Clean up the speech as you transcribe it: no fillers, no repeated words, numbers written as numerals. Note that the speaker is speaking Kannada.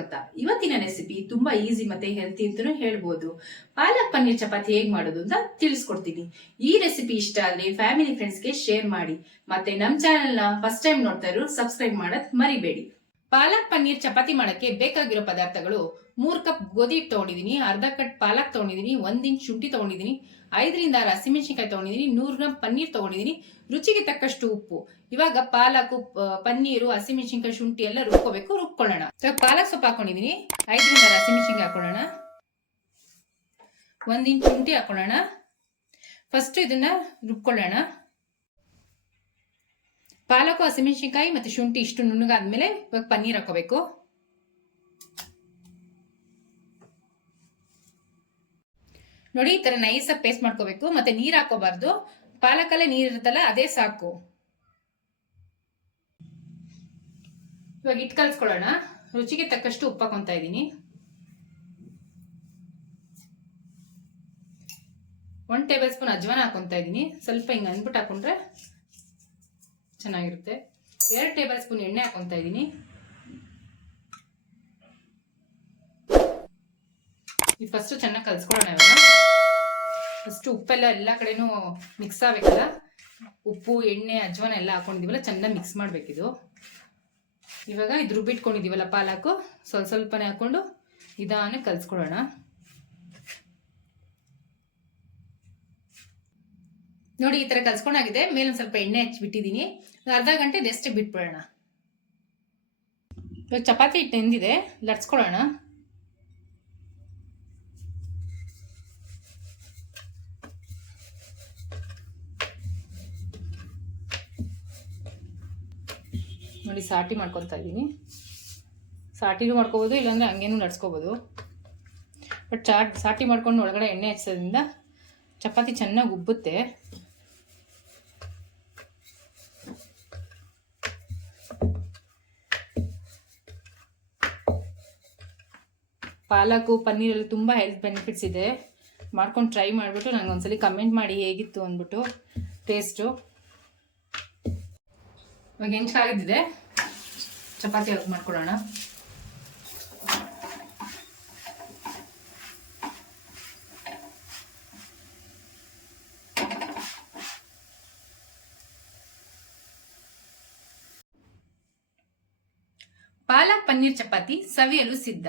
ಸ್ವಾಗತ. ಇವತ್ತಿನ ರೆಸಿಪಿ ತುಂಬಾ ಈಸಿ ಮತ್ತೆ ಹೆಲ್ತಿ ಅಂತಾನೂ ಹೇಳ್ಬೋದು. ಪಾಲಕ್ ಪನ್ನೀರ್ ಚಪಾತಿ ಹೇಗ್ ಮಾಡೋದು ಅಂತ ತಿಳಿಸ್ಕೊಡ್ತೀನಿ. ಈ ರೆಸಿಪಿ ಇಷ್ಟ ಆದ್ರೆ ಫ್ಯಾಮಿಲಿ ಫ್ರೆಂಡ್ಸ್ಗೆ ಶೇರ್ ಮಾಡಿ. ಮತ್ತೆ ನಮ್ ಚಾನೆಲ್ ನ ಫಸ್ಟ್ ಟೈಮ್ ನೋಡ್ತಾ ಇರೋ ಸಬ್ಸ್ಕ್ರೈಬ್ ಮಾಡೋದ್ ಮರಿಬೇಡಿ. ಪಾಲಕ್ ಪನ್ನೀರ್ ಚಪಾತಿ ಮಾಡಕ್ಕೆ ಬೇಕಾಗಿರೋ ಪದಾರ್ಥಗಳು: 3 ಕಪ್ ಗೋಧಿ ಹಿಟ್ಟು ತಗೊಂಡಿದೀನಿ, ಅರ್ಧ ಕಟ್ ಪಾಲಕ್ ತಗೊಂಡಿದೀನಿ, 1 ಇಂಚ್ ಶುಂಠಿ ತಗೊಂಡಿದೀನಿ, 5 ರಿಂದ 6 ಹಸಿಮೆಣಸಿನಕಾಯಿ ತಗೊಂಡಿದೀನಿ, 100 ಗ್ರಾಂ ಪನ್ನೀರ್ ತಗೊಂಡಿದೀನಿ, ರುಚಿಗೆ ತಕ್ಕಷ್ಟು ಉಪ್ಪು. ಇವಾಗ ಪಾಲಕ್, ಪನ್ನೀರು, ಹಸಿಮೆಣಸಿನಕಾಯಿ, ಶುಂಠಿ ಎಲ್ಲ ರುಬ್ಕೊಳ್ಳೋಣ. ಪಾಲಕ್ ಸೊಪ್ಪು ಹಾಕೊಂಡಿದೀನಿ, 5 ರಿಂದ 6 ಹಸಿಮೆಣಸಿನಕಾಯಿ ಹಾಕೊಳ್ಳೋಣ, 1 ಇಂಚ್ ಶುಂಠಿ ಹಾಕೊಳ್ಳೋಣ. ಫಸ್ಟ್ ಇದನ್ನ ರುಬ್ಕೊಳ್ಳೋಣ. ಪಾಲಕು, ಹಸಿಮೆಣಸಿನಕಾಯಿ ಮತ್ತೆ ಶುಂಠಿ ಇಷ್ಟು ನುಣ್ಣಗಾದ್ಮೇಲೆ ಇವಾಗ ಪನ್ನೀರ್ ಹಾಕೋಬೇಕು. ನೋಡಿ, ಈ ತರ ನೈಸ್ ಪೇಸ್ಟ್ ಮಾಡ್ಕೋಬೇಕು. ಮತ್ತೆ ನೀರ್ ಹಾಕೋಬಾರ್ದು, ಪಾಲಕಲ್ಲೇ ನೀರ್ ಇರುತ್ತಲ್ಲ ಅದೇ ಸಾಕು. ಇವಾಗ ಹಿಟ್ಟು ಕಲ್ಸ್ಕೊಳ್ಳೋಣ. ರುಚಿಗೆ ತಕ್ಕಷ್ಟು ಉಪ್ಪು ಹಾಕೊಂತ ಇದ್ದೀನಿ. 1 ಟೇಬಲ್ ಸ್ಪೂನ್ ಅಜ್ವಾನ ಹಾಕೊಂತ ಇದ್ದೀನಿ. ಸ್ವಲ್ಪ ಹಿಂಗ ಅಂದ್ಬಿಟ್ಟು ಹಾಕೊಂಡ್ರೆ ಚೆನ್ನಾಗಿರುತ್ತೆ. 2 ಟೇಬಲ್ ಸ್ಪೂನ್ ಎಣ್ಣೆ ಹಾಕೊಂತ ಇದ್ದೀನಿ. ಇದು ಫಸ್ಟ್ ಚೆನ್ನಾಗಿ ಕಲ್ಸ್ಕೊಳ್ಳೋಣ. ಇವಾಗ ಫಸ್ಟ್ ಉಪ್ಪೆಲ್ಲ ಎಲ್ಲ ಕಡೆನೂ ಮಿಕ್ಸ್ ಆಗ್ಬೇಕಲ್ಲ. ಉಪ್ಪು, ಎಣ್ಣೆ, ಅಜ್ವಾನ ಎಲ್ಲ ಹಾಕೊಂಡಿದೀವಲ್ಲ, ಚೆನ್ನಾಗಿ ಮಿಕ್ಸ್ ಮಾಡ್ಬೇಕಿದು. ಇವಾಗ ಇದು ರುಬ್ಬಿಟ್ಕೊಂಡಿದೀವಲ್ಲ ಪಾಲಕು, ಸ್ವಲ್ಪನೇ ಹಾಕೊಂಡು ನಿಧಾನಕ್ಕೆ ಕಲ್ಸ್ಕೊಳ್ಳೋಣ. ನೋಡಿ, ಈ ತರ ಕಲ್ಸ್ಕೊಂಡಾಗಿದೆ. ಮೇಲೊಂದು ಸ್ವಲ್ಪ ಎಣ್ಣೆ ಹಚ್ಚಿಬಿಟ್ಟಿದ್ದೀನಿ. ಅರ್ಧ ಗಂಟೆ ರೆಸ್ಟ್ ಬಿಟ್ಬಿಡೋಣ. ಇವಾಗ ಚಪಾತಿ ಹಿಟ್ಟು ನೆಂದಿದೆ, ಲಟ್ಸ್ಕೊಳ್ಳೋಣ. ನೋಡಿ, ಸಾಟಿ ಮಾಡ್ಕೊತಾ ಇದ್ದೀನಿ. ಸಾಟಿನೂ ಮಾಡ್ಕೋಬೋದು, ಇಲ್ಲಾಂದ್ರೆ ಹಂಗೇನು ಲಟ್ಸ್ಕೋಬೋದು. ಬಟ್ ಸಾಟಿ ಮಾಡ್ಕೊಂಡು ಒಳಗಡೆ ಎಣ್ಣೆ ಹಚ್ಚೋದ್ರಿಂದ ಚಪಾತಿ ಚೆನ್ನಾಗಿ ಉಬ್ಬುತ್ತೆ. ಪಾಲಕು, ಪನ್ನೀರಲ್ಲಿ ತುಂಬ ಹೆಲ್ತ್ ಬೆನಿಫಿಟ್ಸ್ ಇದೆ. ಮಾಡ್ಕೊಂಡು ಟ್ರೈ ಮಾಡಿಬಿಟ್ಟು ನನಗೆ ಒಂದ್ಸಲಿ ಕಮೆಂಟ್ ಮಾಡಿ ಹೇಗಿತ್ತು ಅಂದ್ಬಿಟ್ಟು ಟೇಸ್ಟು. ಇವಾಗ ಹೆಂಚಾಗಿದ್ದಿದೆ, ಚಪಾತಿ ಮಾಡ್ಕೊಳ್ಳೋಣ. ಪಾಲಕ್ ಪನ್ನೀರ್ ಚಪಾತಿ ಸವಿಯಲು ಸಿದ್ಧ.